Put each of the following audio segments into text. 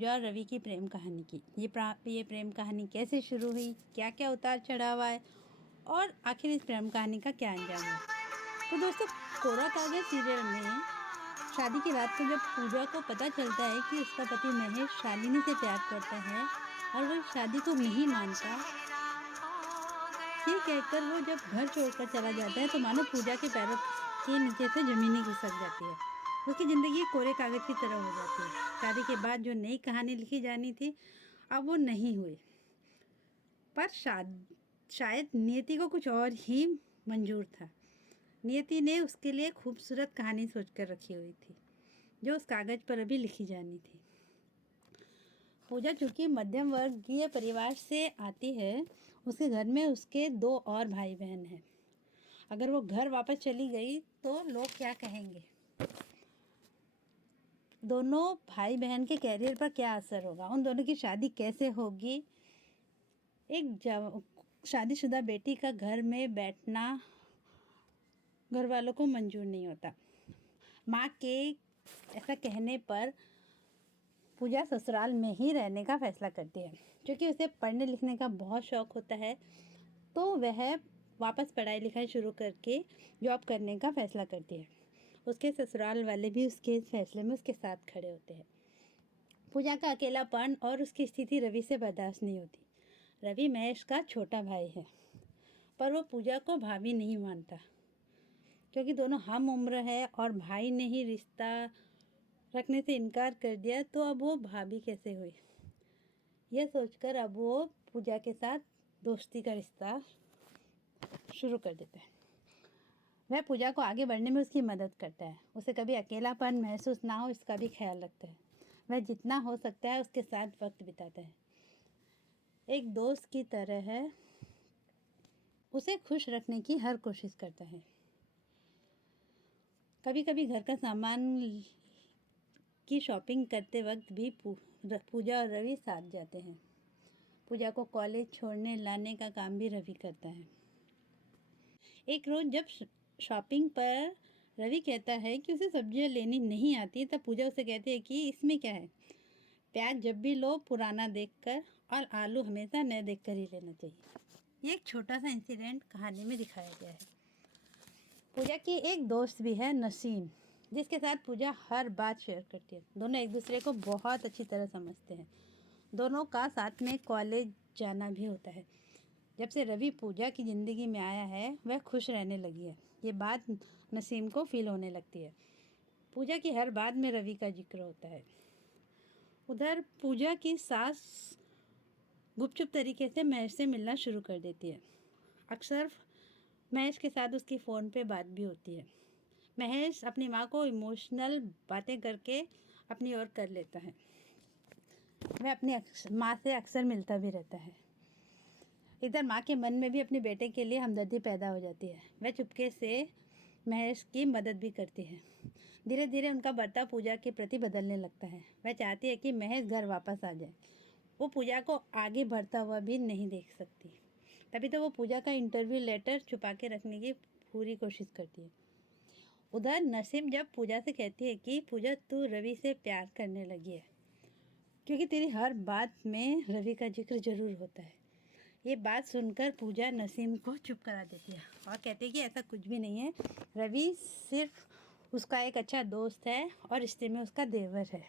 पूजा और रवि की प्रेम कहानी की। ये प्रेम कहानी कैसे शुरू हुई, क्या क्या उतार चढ़ाव आए और आखिर इस प्रेम कहानी का क्या अंजाम हुआ। तो दोस्तों, कोरा कागज सीरियल में शादी की रात को जब पूजा को पता चलता है कि उसका पति महेश शालिनी से प्यार करता है और वो शादी को नहीं मानता, ये कहकर वो जब घर छोड़कर चला जाता है तो मानो पूजा के पैरों के नीचे से जमीन ही खिसक जाती है। उसकी ज़िंदगी कोरे कागज की तरह हो जाती है। शादी के बाद जो नई कहानी लिखी जानी थी अब वो नहीं हुई, पर शायद नियति को कुछ और ही मंजूर था। नियति ने उसके लिए खूबसूरत कहानी सोचकर रखी हुई थी जो उस कागज़ पर अभी लिखी जानी थी। पूजा चूँकि मध्यम वर्गीय परिवार से आती है, उसके घर में उसके 2 और भाई बहन हैं। अगर वो घर वापस चली गई तो लोग क्या कहेंगे, दोनों भाई बहन के कैरियर पर क्या असर होगा, उन दोनों की शादी कैसे होगी। एक शादीशुदा बेटी का घर में बैठना घर वालों को मंजूर नहीं होता। माँ के ऐसा कहने पर पूजा ससुराल में ही रहने का फैसला करती है। क्योंकि उसे पढ़ने लिखने का बहुत शौक़ होता है तो वह वापस पढ़ाई लिखाई शुरू करके जॉब करने का फैसला करती है। उसके ससुराल वाले भी उसके इस फैसले में उसके साथ खड़े होते हैं। पूजा का अकेलापन और उसकी स्थिति रवि से बर्दाश्त नहीं होती। रवि महेश का छोटा भाई है, पर वो पूजा को भाभी नहीं मानता क्योंकि दोनों हम उम्र है और भाई ने ही रिश्ता रखने से इनकार कर दिया तो अब वो भाभी कैसे हुई। यह सोचकर अब वो पूजा के साथ दोस्ती का रिश्ता शुरू कर देता है। वह पूजा को आगे बढ़ने में उसकी मदद करता है। उसे कभी अकेलापन महसूस ना हो इसका भी ख्याल रखता है। वह जितना हो सकता है उसके साथ वक्त बिताता है। एक दोस्त की तरह है, उसे खुश रखने की हर कोशिश करता है। कभी कभी घर का सामान की शॉपिंग करते वक्त भी पूजा और रवि साथ जाते हैं। पूजा को कॉलेज छोड़ने लाने का काम भी रवि करता है। एक रोज़ जब शॉपिंग पर रवि कहता है कि उसे सब्जियां लेनी नहीं आती, तब पूजा उसे कहती है कि इसमें क्या है, प्याज जब भी लो पुराना देखकर और आलू हमेशा नए देखकर ही लेना चाहिए। ये एक छोटा सा इंसिडेंट कहानी में दिखाया गया है। पूजा की एक दोस्त भी है, नसीम, जिसके साथ पूजा हर बात शेयर करती है। दोनों एक दूसरे को बहुत अच्छी तरह समझते हैं। दोनों का साथ में कॉलेज जाना भी होता है। जब से रवि पूजा की ज़िंदगी में आया है वह खुश रहने लगी है, ये बात नसीम को फील होने लगती है। पूजा की हर बात में रवि का जिक्र होता है। उधर पूजा की सास गुपचुप तरीके से महेश से मिलना शुरू कर देती है। अक्सर महेश के साथ उसकी फ़ोन पे बात भी होती है। महेश अपनी माँ को इमोशनल बातें करके अपनी ओर कर लेता है। वह अपनी माँ से अक्सर मिलता भी रहता है। इधर माँ के मन में भी अपने बेटे के लिए हमदर्दी पैदा हो जाती है। वह चुपके से महेश की मदद भी करती है। धीरे धीरे उनका बर्ताव पूजा के प्रति बदलने लगता है। वह चाहती है कि महेश घर वापस आ जाए। वो पूजा को आगे बढ़ता हुआ भी नहीं देख सकती, तभी तो वो पूजा का इंटरव्यू लेटर छुपा के रखने की पूरी कोशिश करती है। उधर नसीम जब पूजा से कहती है कि पूजा तू रवि से प्यार करने लगी है क्योंकि तेरी हर बात में रवि का जिक्र जरूर होता है। ये बात सुनकर पूजा नसीम को चुप करा देती है और कहती है कि ऐसा कुछ भी नहीं है, रवि सिर्फ उसका एक अच्छा दोस्त है और रिश्ते में उसका देवर है।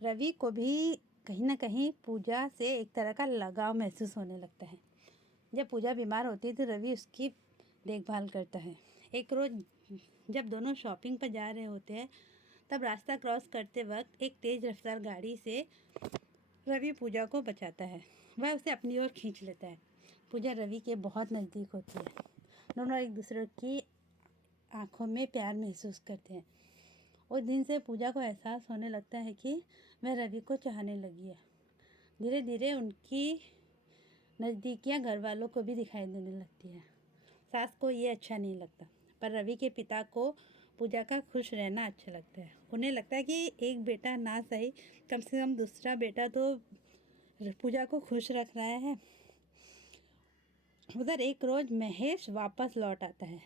रवि को भी कहीं ना कहीं पूजा से एक तरह का लगाव महसूस होने लगता है। जब पूजा बीमार होती है तो रवि उसकी देखभाल करता है। एक रोज़ जब दोनों शॉपिंग पर जा रहे होते हैं तब रास्ता क्रॉस करते वक्त एक तेज़ रफ्तार गाड़ी से रवि पूजा को बचाता है। वह उसे अपनी ओर खींच लेता है। पूजा रवि के बहुत नज़दीक होती है। दोनों एक दूसरे की आंखों में प्यार महसूस करते हैं। उस दिन से पूजा को एहसास होने लगता है कि वह रवि को चाहने लगी है। धीरे धीरे उनकी नज़दीकियाँ घर वालों को भी दिखाई देने लगती है। सास को ये अच्छा नहीं लगता, पर रवि के पिता को पूजा का खुश रहना अच्छा लगता है। उन्हें लगता है कि एक बेटा ना सही, कम से कम दूसरा बेटा तो पूजा को खुश रख रहा है। उधर एक रोज़ महेश वापस लौट आता है।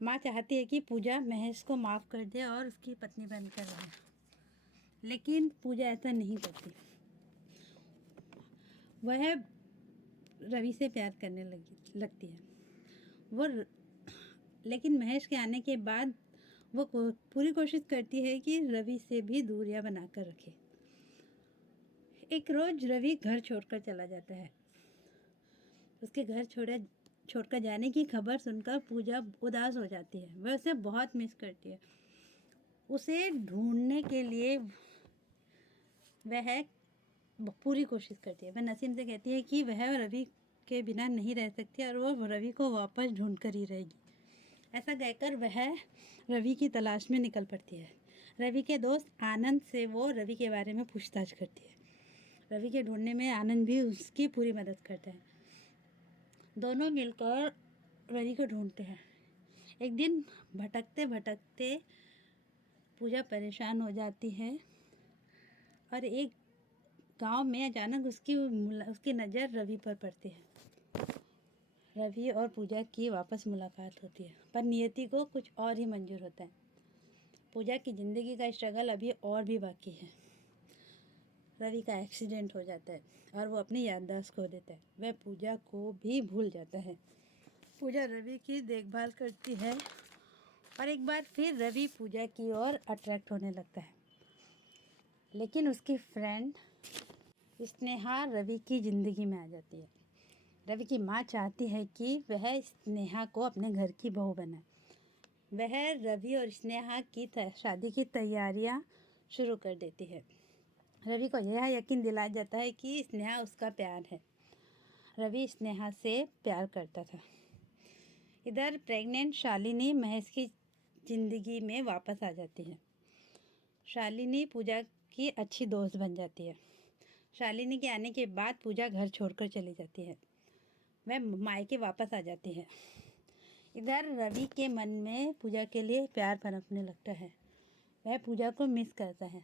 माँ चाहती है कि पूजा महेश को माफ़ कर दे और उसकी पत्नी बनकर रहे। लेकिन पूजा ऐसा नहीं करती। वह रवि से प्यार करने लगती है। लेकिन महेश के आने के बाद वो पूरी कोशिश करती है कि रवि से भी दूरियां बनाकर रखे। एक रोज रवि घर छोड़कर चला जाता है। उसके घर छोड़कर जाने की खबर सुनकर पूजा उदास हो जाती है। वह उसे बहुत मिस करती है। उसे ढूंढने के लिए वह पूरी कोशिश करती है। वह नसीम से कहती है कि वह रवि के बिना नहीं रह सकती और वो रवि को वापस ढूंढ कर ही रहेगी। ऐसा कहकर वह रवि की तलाश में निकल पड़ती है। रवि के दोस्त आनंद से वो रवि के बारे में पूछताछ करती है। रवि के ढूंढने में आनंद भी उसकी पूरी मदद करता है। दोनों मिलकर रवि को ढूंढते हैं। एक दिन भटकते भटकते पूजा परेशान हो जाती है और एक गांव में अचानक उसकी नज़र रवि पर पड़ती है। रवि और पूजा की वापस मुलाकात होती है, पर नियति को कुछ और ही मंजूर होता है। पूजा की ज़िंदगी का स्ट्रगल अभी और भी बाकी है। रवि का एक्सीडेंट हो जाता है और वो अपनी याददाश्त खो देता है। वह पूजा को भी भूल जाता है। पूजा रवि की देखभाल करती है और एक बार फिर रवि पूजा की ओर अट्रैक्ट होने लगता है। लेकिन उसकी फ्रेंड स्नेहा रवि की ज़िंदगी में आ जाती है। रवि की माँ चाहती है कि वह स्नेहा को अपने घर की बहू बनाए। वह रवि और स्नेहा की शादी की तैयारियां शुरू कर देती है। रवि को यह यकीन दिलाया जाता है कि स्नेहा उसका प्यार है। रवि स्नेहा से प्यार करता था। इधर प्रेग्नेंट शालिनी महेश की ज़िंदगी में वापस आ जाती है। शालिनी पूजा की अच्छी दोस्त बन जाती है। शालिनी के आने के बाद पूजा घर छोड़कर चली जाती है। वह मायके वापस आ जाती है। इधर रवि के मन में पूजा के लिए प्यार पनपने लगता है। वह पूजा को मिस करता है।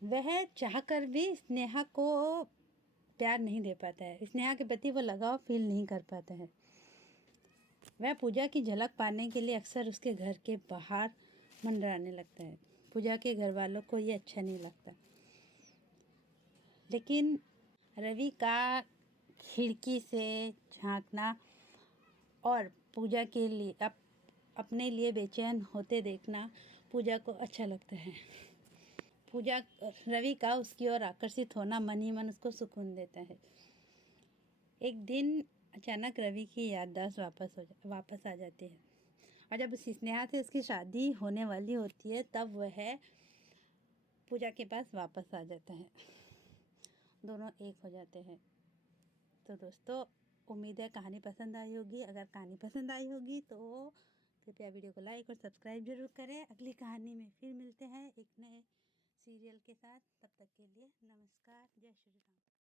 वह चाहकर भी स्नेहा को प्यार नहीं दे पाता है। स्नेहा के प्रति वो लगाव फील नहीं कर पाता है। वह पूजा की झलक पाने के लिए अक्सर उसके घर के बाहर मंडराने लगता है। पूजा के घर वालों को ये अच्छा नहीं लगता। लेकिन रवि का खिड़की से झांकना और पूजा के लिए अपने लिए बेचैन होते देखना पूजा को अच्छा लगता है। पूजा रवि का उसकी ओर आकर्षित होना मन ही मन उसको सुकून देता है। एक दिन अचानक रवि की याददाश्त वापस आ जाती है और जब उस स्नेहा से उसकी शादी होने वाली होती है तब वह पूजा के पास वापस आ जाता है। दोनों एक हो जाते हैं। तो दोस्तों, उम्मीद है कहानी पसंद आई होगी। अगर कहानी पसंद आई होगी तो कृपया वीडियो को लाइक और सब्सक्राइब जरूर करें। अगली कहानी में फिर मिलते हैं एक नए सीरियल के साथ। तब तक के लिए नमस्कार। जय श्री राम।